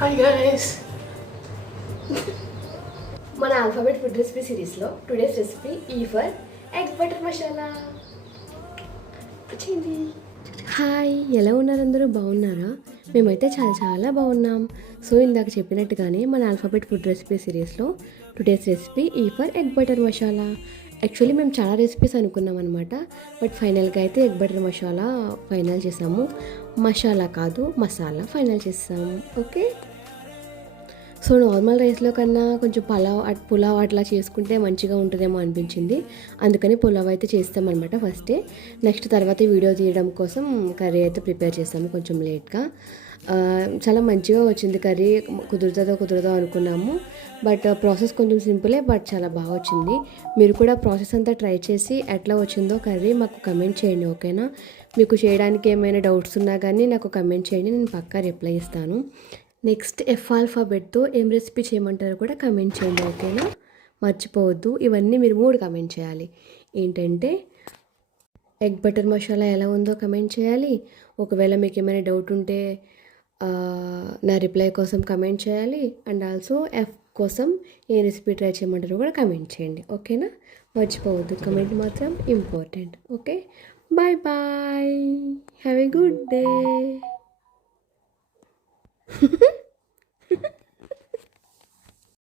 Hi guys, మన alphabet food recipe సిరీస్లో today's recipe ఈ ఫర్ ఎగ్ బటర్ మసాలా వచ్చింది. హాయ్, ఎలా ఉన్నారు అందరూ? బాగున్నారా? మేమైతే చాలా చాలా బాగున్నాం. సో ఇందాక చెప్పినట్టుగానే మన ఆల్ఫాబెట్ ఫుడ్ రెసిపీ సిరీస్లో టుడేస్ రెసిపీ ఈ for egg butter masala. Actually మేము చాలా రెసిపీస్ అనుకున్నాం అనమాట, బట్ ఫైనల్గా అయితే ఎగ్ బటర్ మసాలా ఫైనల్ చేసాము. మసాలా కాదు, మసాలా ఫైనల్ చేసాము. ఓకే, సో నార్మల్ రైస్లో కన్నా కొంచెం పులావ్ అట్లా చేసుకుంటే మంచిగా ఉంటుందేమో అనిపించింది. అందుకని పులావ్ అయితే చేస్తామన్నమాట ఫస్టే. నెక్స్ట్ తర్వాత వీడియో తీయడం కోసం కర్రీ అయితే ప్రిపేర్ చేస్తాము కొంచెం లేట్గా. చాలా మంచిగా వచ్చింది కర్రీ. కుదురుతుందో అనుకున్నాము, బట్ ప్రాసెస్ కొంచెం సింపులే, బట్ చాలా బాగా వచ్చింది. మీరు కూడా ప్రాసెస్ అంతా ట్రై చేసి ఎట్లా వచ్చిందో కర్రీ మాకు కమెంట్ చేయండి, ఓకేనా? మీకు చేయడానికి ఏమైనా డౌట్స్ ఉన్నా కానీ నాకు కమెంట్ చేయండి, నేను పక్కా రిప్లై ఇస్తాను. నెక్స్ట్ ఎఫ్ ఆల్ఫాబెట్తో ఏం రెసిపీ చేయమంటారో కూడా కమెంట్ చేయండి, ఓకేనా? మర్చిపోవద్దు, ఇవన్నీ మీరు 3 కమెంట్ చేయాలి. ఏంటంటే ఎగ్ బటర్ మసాలా ఎలా ఉందో కమెంట్ చేయాలి. ఒకవేళ మీకు ఏమైనా డౌట్ ఉంటే నా రిప్లై కోసం కమెంట్ చేయాలి. అండ్ ఆల్సో ఎఫ్ కోసం ఏ రెసిపీ ట్రై చేయమంటారో కూడా కమెంట్ చేయండి, ఓకేనా? మర్చిపోవద్దు, కమెంట్ మాత్రం important. Okay, bye bye, have a good day.